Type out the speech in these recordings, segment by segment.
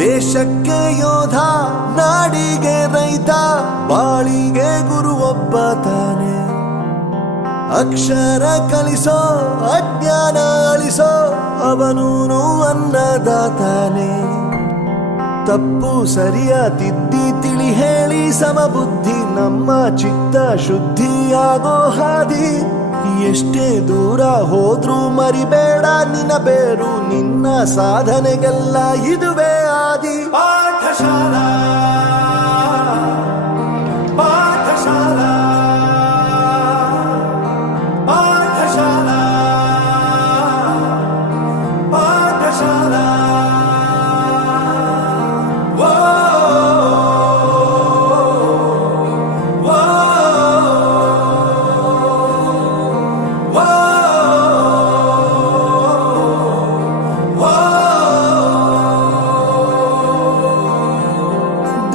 ದೇಶಕ್ಕೆ ಯೋಧ, ನಾಡಿಗೆ ರೈತ, ಬಾಳಿಗೆ ಗುರು ಒಬ್ಬ ತಾನೆ. ಅಕ್ಷರ ಕಲಿಸೋ, ಅಜ್ಞಾನ ಅಳಿಸೋ, ಅವನೂನು ಅನ್ನದಾತಾನೆ. ತಪ್ಪು ಸರಿಯ ತಿದ್ದಿ ತಿಳಿ ಹೇಳಿ ಸಮಬುದ್ಧಿ, ನಮ್ಮ ಚಿತ್ತ ಶುದ್ಧಿಯಾಗೋ ಹಾದಿ. ಎಷ್ಟೇ ದೂರ ಹೋದ್ರೂ ಮರಿಬೇಡ ನಿನ್ನ ಬೇರು, ನಿನ್ನ ಸಾಧನೆಗೆಲ್ಲ ಇದುವೇ ಆದಿ. ಪಾಠಶಾಲಾ ಪಾಠಶಾಲಾ ಪಾಠಶಾಲಾ ಪಾಠಶಾಲಾ.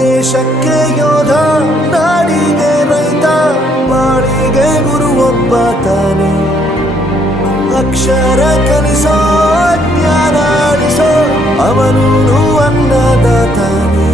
ದೇಶಕ್ಕೆ ಯೋಧ, ನಾಡಿಗೆ ರೈತ, ಬಾಳಿಗೆ ಗುರು ಒಬ್ಬ ತಾನೆ. ಅಕ್ಷರ ಕಲಿಸೋ, ಜ್ಞಾನ ಅಳಿಸೋ, ಅವನೂನು ಅನ್ನದಾತಾನೆ.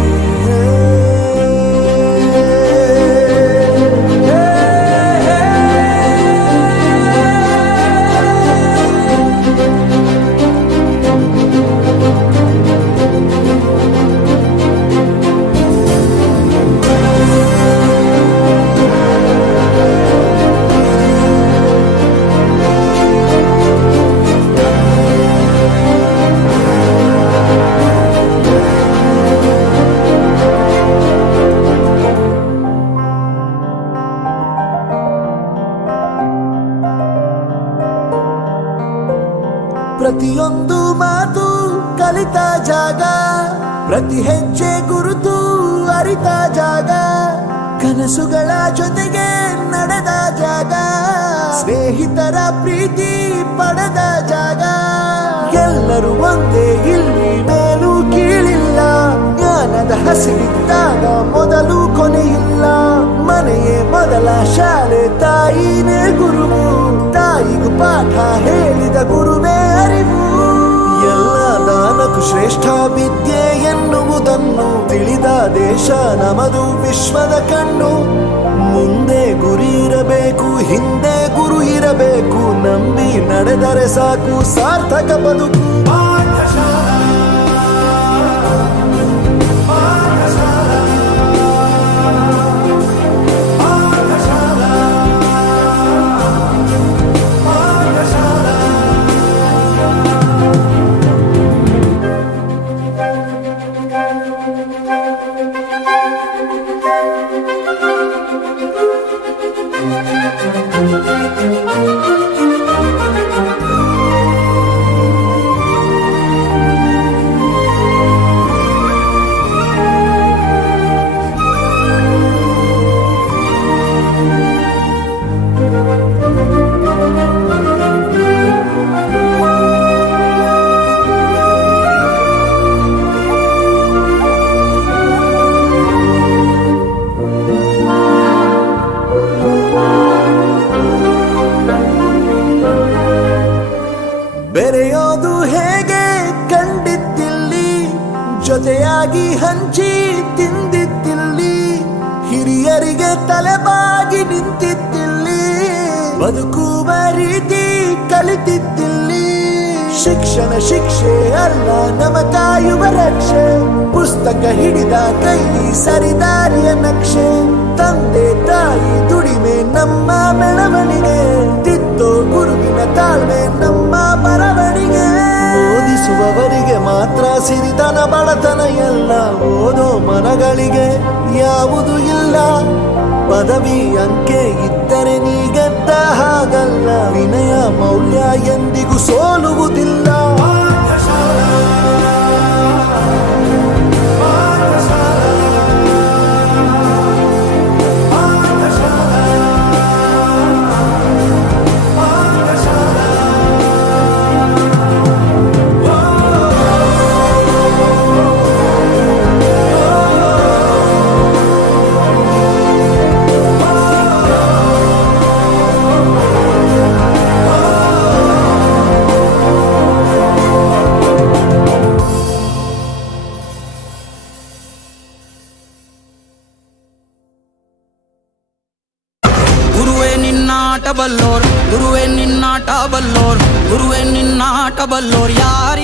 ಪ್ರತಿಯೊಂದು ಮಾತು ಕಲಿತ ಜಾಗ, ಪ್ರತಿ ಹೆಜ್ಜೆ ಗುರುತು ಅರಿತ ಜಾಗ, ಕನಸುಗಳ ಜೊತೆಗೆ ನಡೆದ ಜಾಗ, ಸ್ನೇಹಿತರ ಪ್ರೀತಿ ಪಡೆದ ಜಾಗ. ಎಲ್ಲರೂ ಒಂದೇ, ಇಲ್ಲಿ ಮೇಲೂ ಕೀಳಿಲ್ಲ, ಜ್ಞಾನದ ಹಸಿರಿದ್ದಾಗ ಮೊದಲು ಕೊನೆಯಿಲ್ಲ. ಮನೆಯೇ ಮೊದಲ ಶಾಲೆ, ತಾಯಿನೇ ಗುರುವು, ತಾಯಿಗೂ ಪಾಠ ಹೇಳಿದ ಗುರುವೇ ಅರಿವು. ಎಲ್ಲ ದಾನಕ್ಕೂ ಶ್ರೇಷ್ಠ ವಿದ್ಯೆ ಎನ್ನುವುದನ್ನು ತಿಳಿದ ದೇಶ ನಮದು, ವಿಶ್ವದ ಕಣ್ಣು. ಮುಂದೆ ಗುರಿ ಇರಬೇಕು, ಹಿಂದೆ ಗುರು ಇರಬೇಕು, ನಂಬಿ ನಡೆದರೆ ಸಾಕು ಸಾರ್ಥಕ ಬದುಕು. ಬೆರೆಯೋದು ಹೇಗೆ ಕಂಡಿದ್ದಿಲ್ಲಿ, ಜೊತೆಯಾಗಿ ಹಂಚಿ ತಿಂದಿದ್ದಿಲ್ಲಿ, ಹಿರಿಯರಿಗೆ ತಲೆಬಾಗಿ ನಿಂತಿದ್ದಿಲ್ಲಿ, ಬದುಕುವ ರೀತಿ ಕಲಿತಿದ್ದಿಲ್ಲಿ. ಶಿಕ್ಷಣ ಶಿಕ್ಷೆ ಅಲ್ಲ, ನಮ ಕಾಯುವ ರಕ್ಷೆ, ಪುಸ್ತಕ ಹಿಡಿದ ಕೈ ಸರಿದಾರಿಯ ನಕ್ಷೆ. ತಂದೆ ತಾಯಿ ದುಡಿಮೆ ನಮ್ಮ ಬೆಳವಣಿಗೆ, ತಿದ್ದೋ ಗುರುವಿನ ತಾಳ್ಮೆ ನಮ್ಮ ಬರವಣಿಗೆ. ಓದಿಸುವವರಿಗೆ ಮಾತ್ರ ಸಿರಿತನ ಬಡತನ ಎಲ್ಲ, ಓದೋ ಮನಗಳಿಗೆ ಯಾವುದು ಇಲ್ಲ. ಪದವಿ ಅಂಕೆ ಇದ್ದರೆ ನೀ ಗೆದ್ದ ಹಾಗಲ್ಲ, ವಿನಯ ಮೌಲ್ಯ ಎಂದಿಗೂ ಸೋಲುವುದಿಲ್ಲ. ಬಲ್ಲೋರ್ ಗುರುವೇ ನಿನ್ನಾಟ ಬಲ್ಲೋರ್ ಗುರುವೇ ನಿನ್ನಾಟ ಬಲ್ಲೋರ್ ಯಾರು